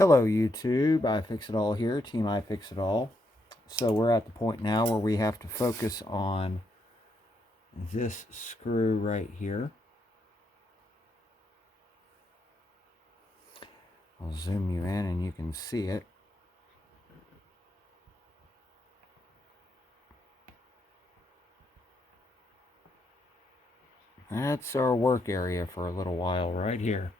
Hello YouTube, iFixItAll here, Team iFixItAll. So we're at the point now where we have to focus on this screw right here. I'll zoom you in and you can see it. That's our work area for a little while right here.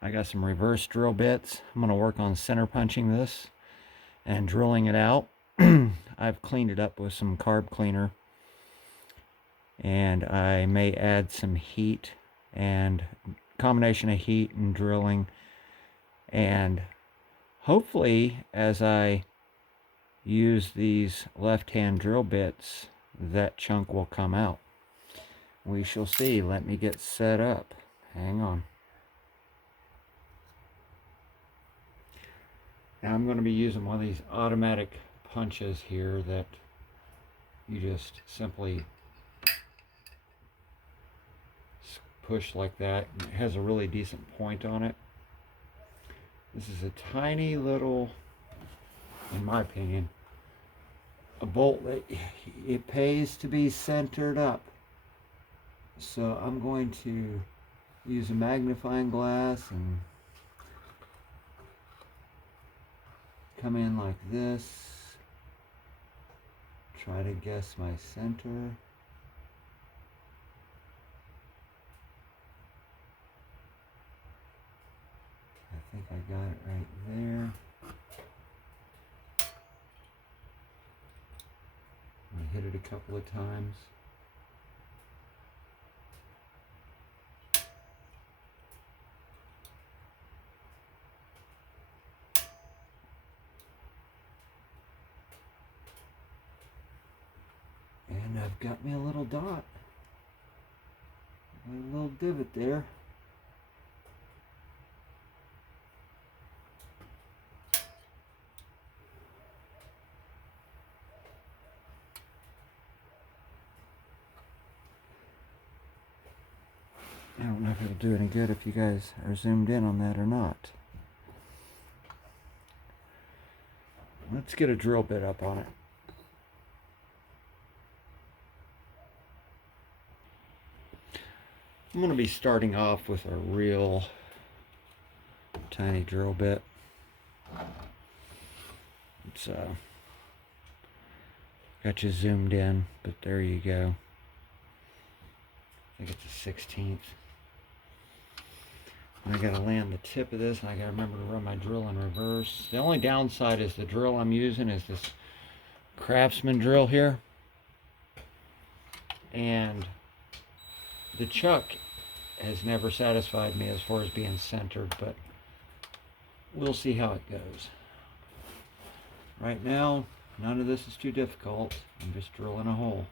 I got some reverse drill bits. I'm going to work on center punching this and drilling it out. I've cleaned it up with some carb cleaner, and I may add some heat and combination of heat and drilling, and hopefully as I use these left-hand drill bits that chunk will come out. We shall see. Let me get set up. Hang on. Now I'm going to be using one of these automatic punches here that you just simply push like that. It has a really decent point on it. This is a tiny little, in my opinion, a bolt that it pays to be centered up. So I'm going to use a magnifying glass and come in like this. Try to guess my center. I think I got it right there. I hit it a couple of times. And I've got me a little dot. A little divot there. I don't know if it'll do any good if you guys are zoomed in on that or not. Let's get a drill bit up on it. I'm going to be starting off with a real tiny drill bit. It's got you zoomed in, but there you go. I think it's a 16th. I gotta land the tip of this, and I gotta remember to run my drill in reverse. The only downside is the drill I'm using is this Craftsman drill here, and the chuck has never satisfied me as far as being centered, but we'll see how it goes. Right now, none of this is too difficult. I'm just drilling a hole.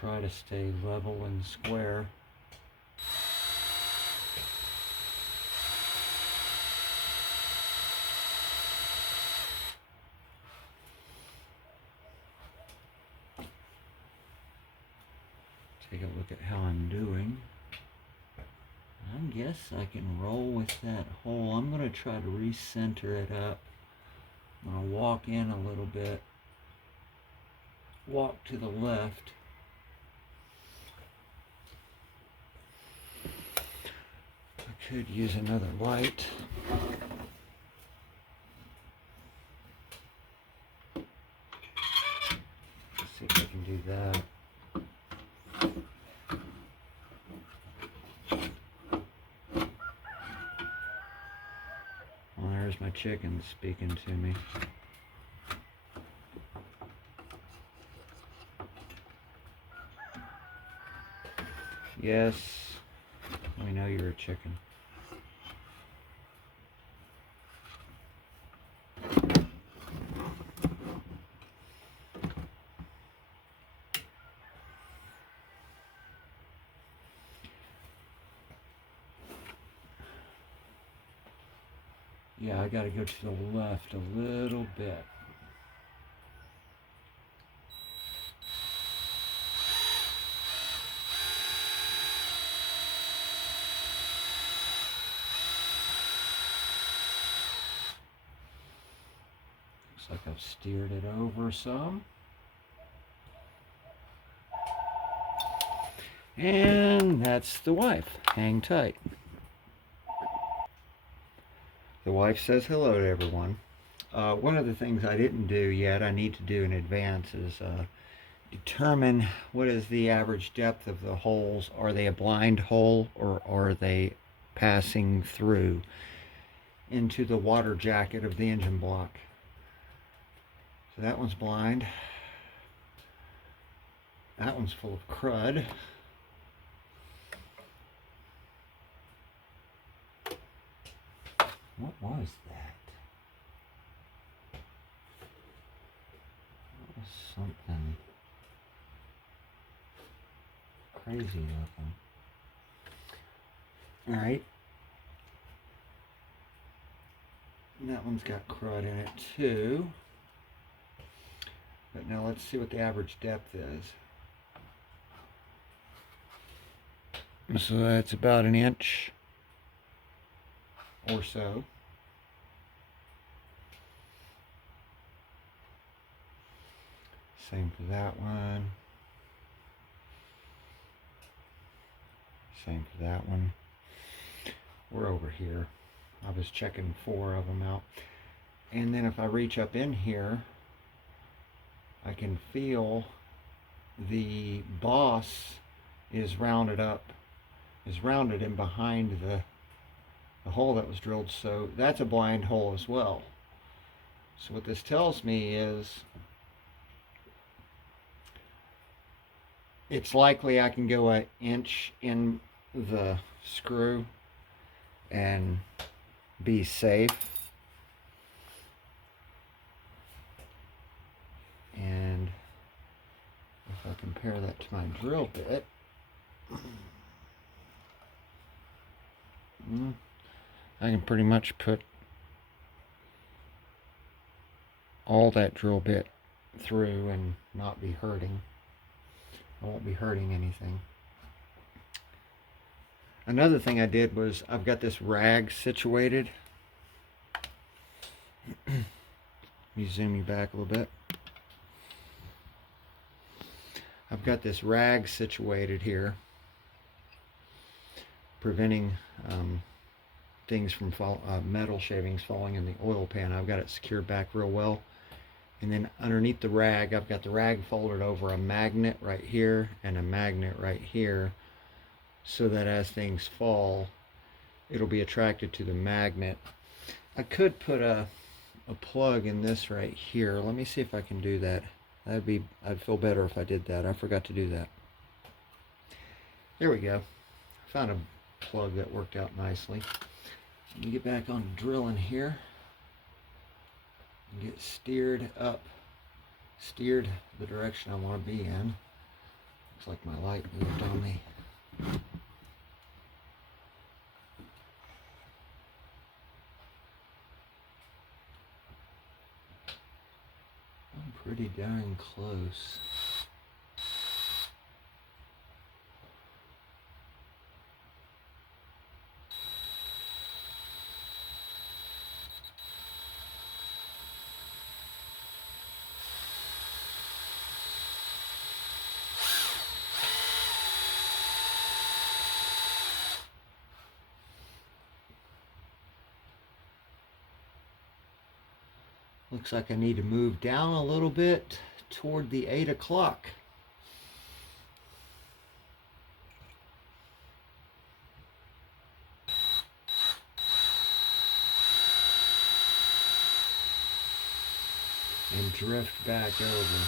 Try to stay level and square. Take a look at how I'm doing. I guess I can roll with that hole. I'm going to try to recenter it up. I'm going to walk in a little bit. Walk to the left. I could use another light. Let's see if I can do that. Well, there's my chicken speaking to me. Yes, we know you're a chicken. Yeah, I gotta go to the left a little bit. Looks like I've steered it over some. And that's the wife. Hang tight. The wife says hello to everyone. One of the things I didn't do yet, I need to do in advance, is determine what is the average depth of the holes. Are they a blind hole, or are they passing through into the water jacket of the engine block? So that one's blind. That one's full of crud. What was that? That was something crazy looking. Alright. That one's got crud in it too. But now let's see what the average depth is. So that's about an inch or so. Same for that one. Same for that one. We're over here. I was checking 4 of them out. And then if I reach up in here, I can feel the boss is rounded in behind the hole that was drilled. So that's a blind hole as well. So what this tells me is it's likely I can go an inch in the screw and be safe. And if I compare that to my drill bit, I can pretty much put all that drill bit through and not be hurting. I won't be hurting anything. Another thing I did was I've got this rag situated. Let me zoom you back a little bit. I've got this rag situated here, preventing things from metal shavings falling in the oil pan. I've got it secured back real well. And then underneath the rag, I've got the rag folded over a magnet right here and a magnet right here, so that as things fall, it'll be attracted to the magnet. I could put a plug in this right here. Let me see if I can do that. I'd feel better if I did that. I forgot to do that. There we go. Found a plug that worked out nicely. Let me get back on drilling here. Get steered the direction I want to be in. Looks like my light moved on me. I'm pretty darn close. Looks like I need to move down a little bit toward the 8 o'clock. And drift back over.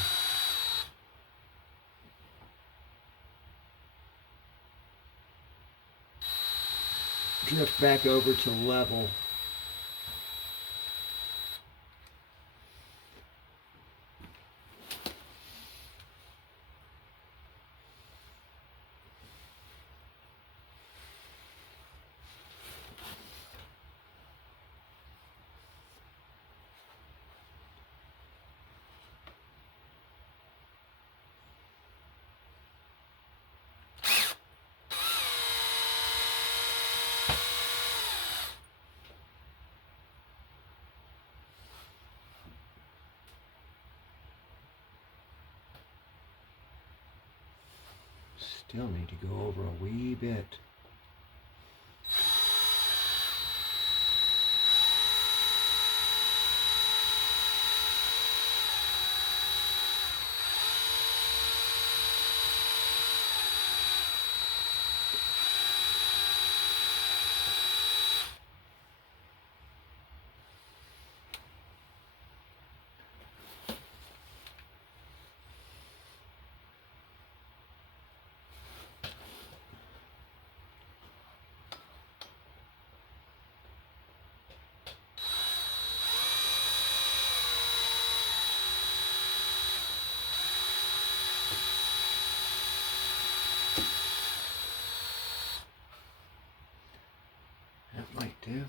Drift back over to level. Still need to go over a wee bit. That might do.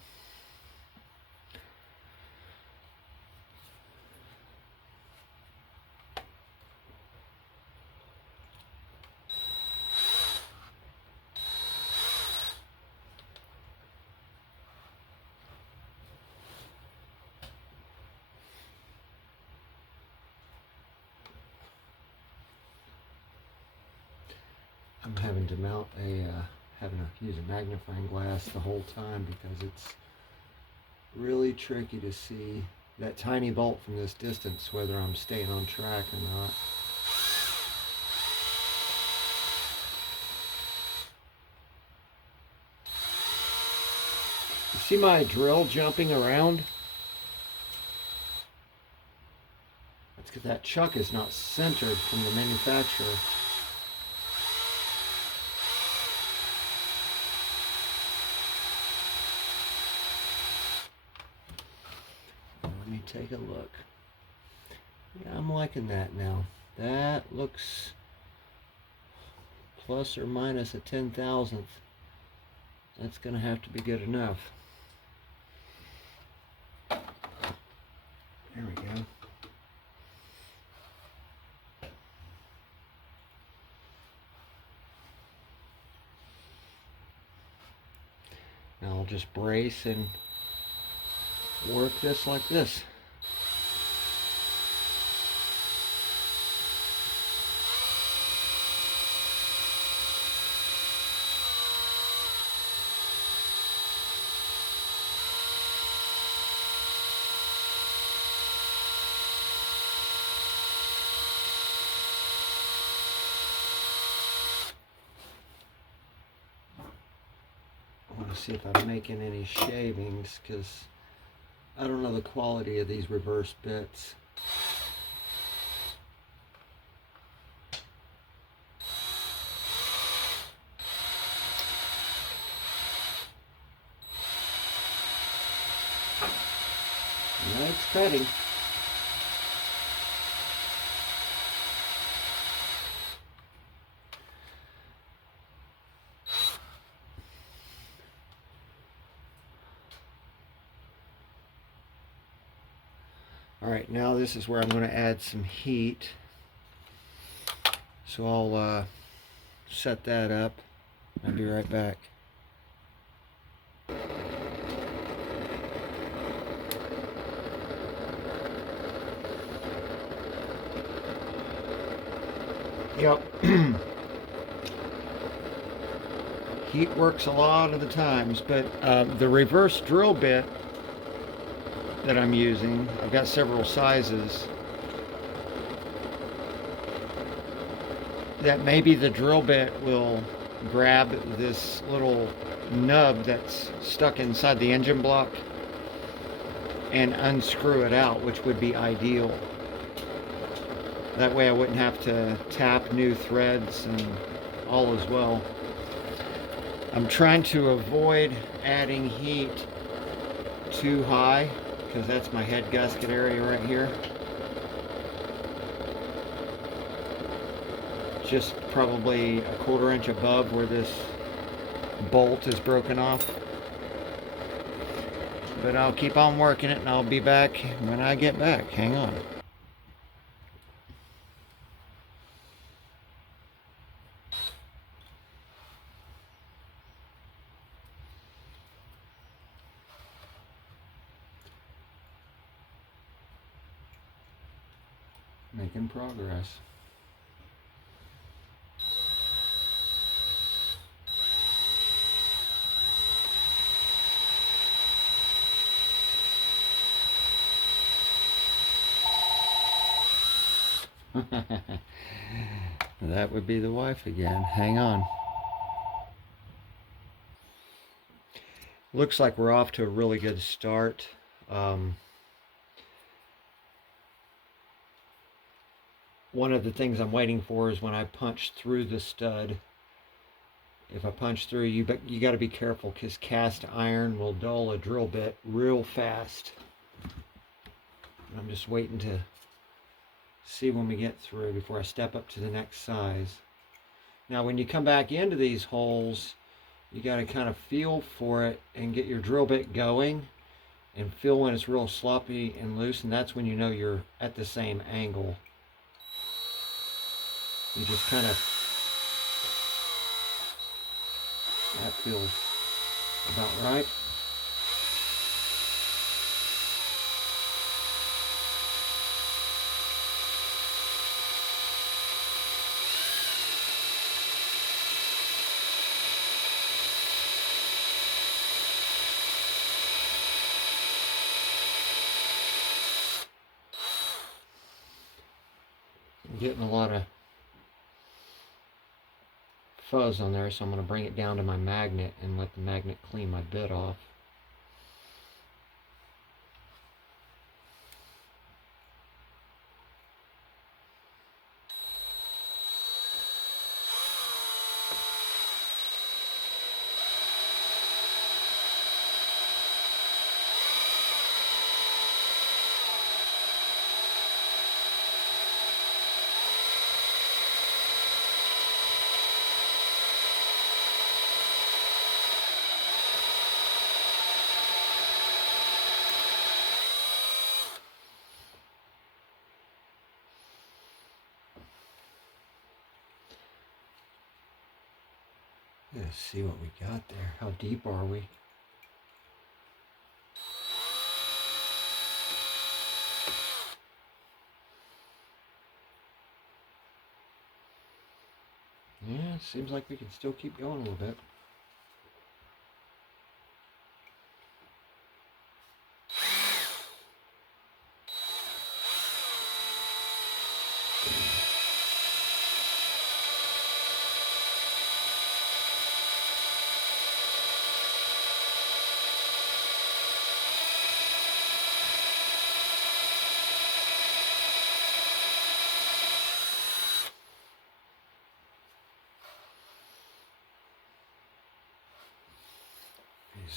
I'm having to mount having to use a magnifying glass the whole time because it's really tricky to see that tiny bolt from this distance, whether I'm staying on track or not. You see my drill jumping around? That's because that chuck is not centered from the manufacturer. Let me take a look. Yeah, I'm liking that now. That looks plus or minus a 10,000th. That's going to have to be good enough. There we go. Now I'll just brace and work this like this. I want to see if I'm making any shavings because I don't know the quality of these reverse bits. No, it's cutting. Alright, now this is where I'm going to add some heat. So I'll set that up. I'll be right back. Yep. Heat works a lot of the times, but the reverse drill bit that I'm using, I've got several sizes, that maybe the drill bit will grab this little nub that's stuck inside the engine block and unscrew it out, which would be ideal. That way I wouldn't have to tap new threads and all as well. I'm trying to avoid adding heat too high because that's my head gasket area right here. Just probably a 1/4 inch above where this bolt is broken off. But I'll keep on working it and I'll be back when I get back. Hang on. Making progress. That would be the wife again. Hang on. Looks like we're off to a really good start. One of the things I'm waiting for is when I punch through the stud. If I punch through, you got to be careful because cast iron will dull a drill bit real fast. I'm just waiting to see when we get through before I step up to the next size. Now when you come back into these holes, you got to kind of feel for it and get your drill bit going and feel when it's real sloppy and loose, and that's when you know you're at the same angle. You just kind of, that feels about right. I'm getting a lot of fuzz on there, so I'm going to bring it down to my magnet and let the magnet clean my bit off. Let's see what we got there. How deep are we? Yeah, seems like we can still keep going a little bit.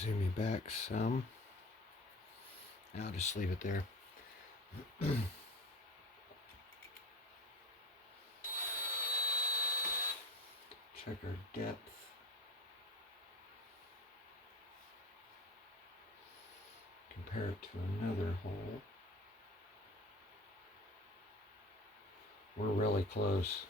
Zoom you back some. I'll just leave it there. Check our depth. Compare it to another hole. We're really close.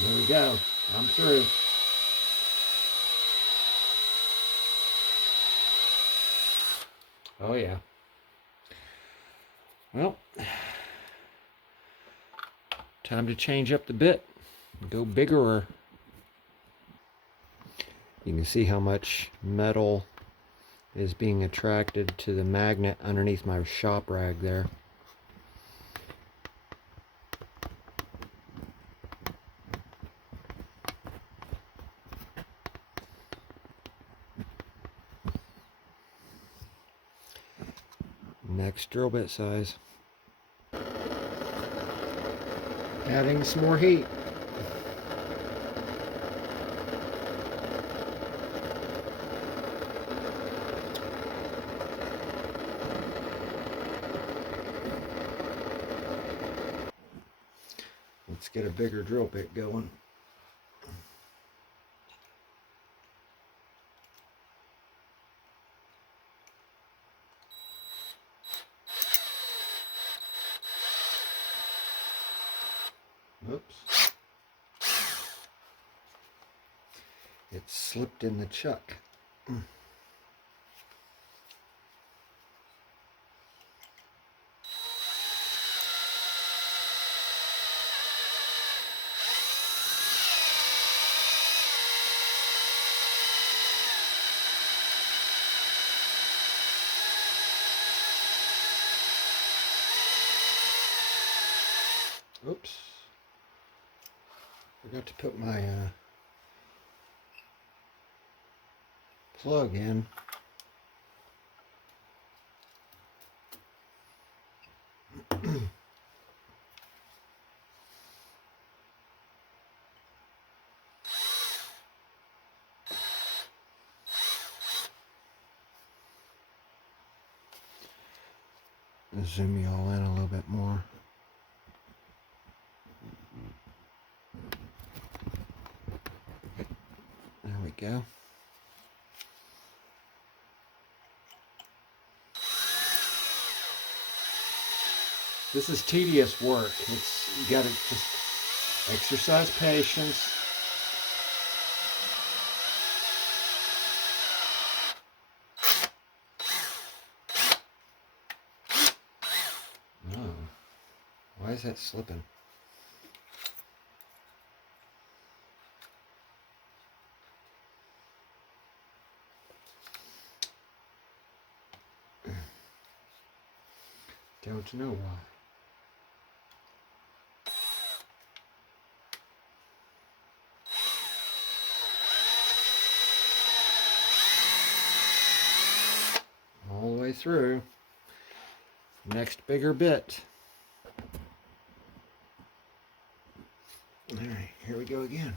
There we go. I'm through. Oh yeah. Well, time to change up the bit. Go bigger. You can see how much metal is being attracted to the magnet underneath my shop rag there. Next drill bit size. Adding some more heat. Let's get a bigger drill bit going. Oops. It slipped in the chuck. Oops. Forgot to put my plug in. Zoom you all in a little bit more. There we go. This is tedious work. You gotta just exercise patience. Oh, why is that slipping? Don't know why. All the way through. Next bigger bit. All right, here we go again.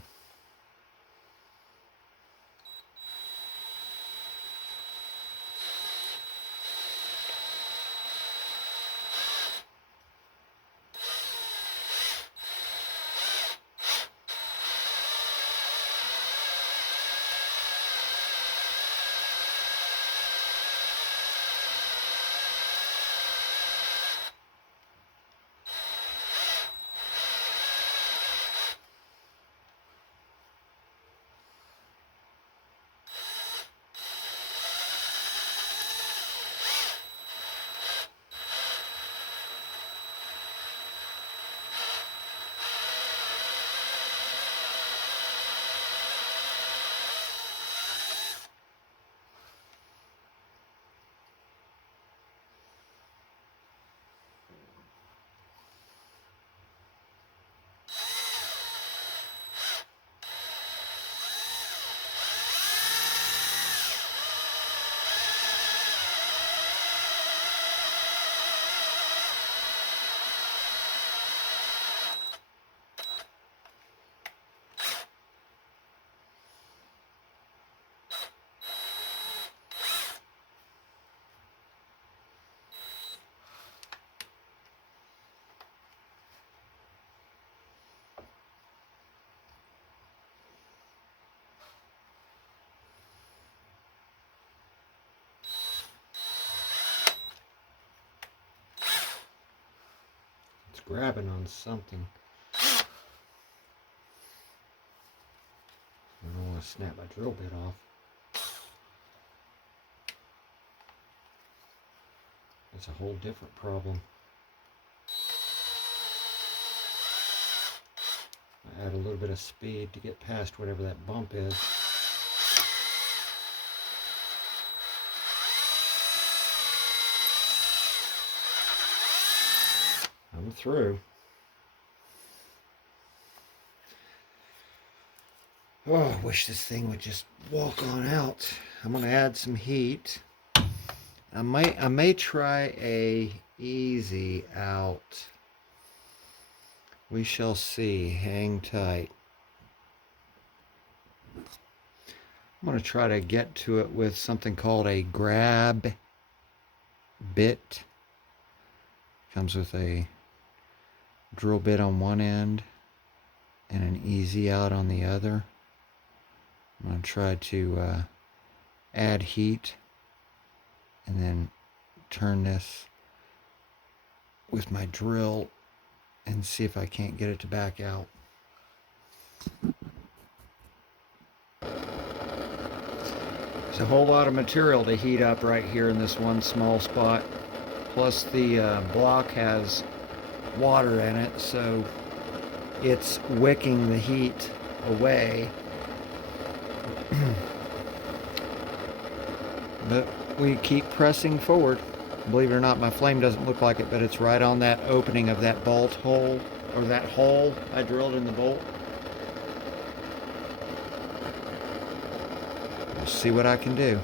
Grabbing on something. I don't want to snap my drill bit off. That's a whole different problem. I add a little bit of speed to get past whatever that bump is. I'm through. Oh, I wish this thing would just walk on out. I'm going to add some heat. I may try a easy out. We shall see. Hang tight. I'm going to try to get to it with something called a grab bit. Comes with a drill bit on one end and an easy out on the other. I'm going to try to add heat and then turn this with my drill and see if I can't get it to back out. There's a whole lot of material to heat up right here in this one small spot. Plus the block has water in it, so it's wicking the heat away. But we keep pressing forward. Believe it or not, my flame doesn't look like it, but it's right on that opening of that bolt hole, or that hole I drilled in the bolt. We'll see what I can do.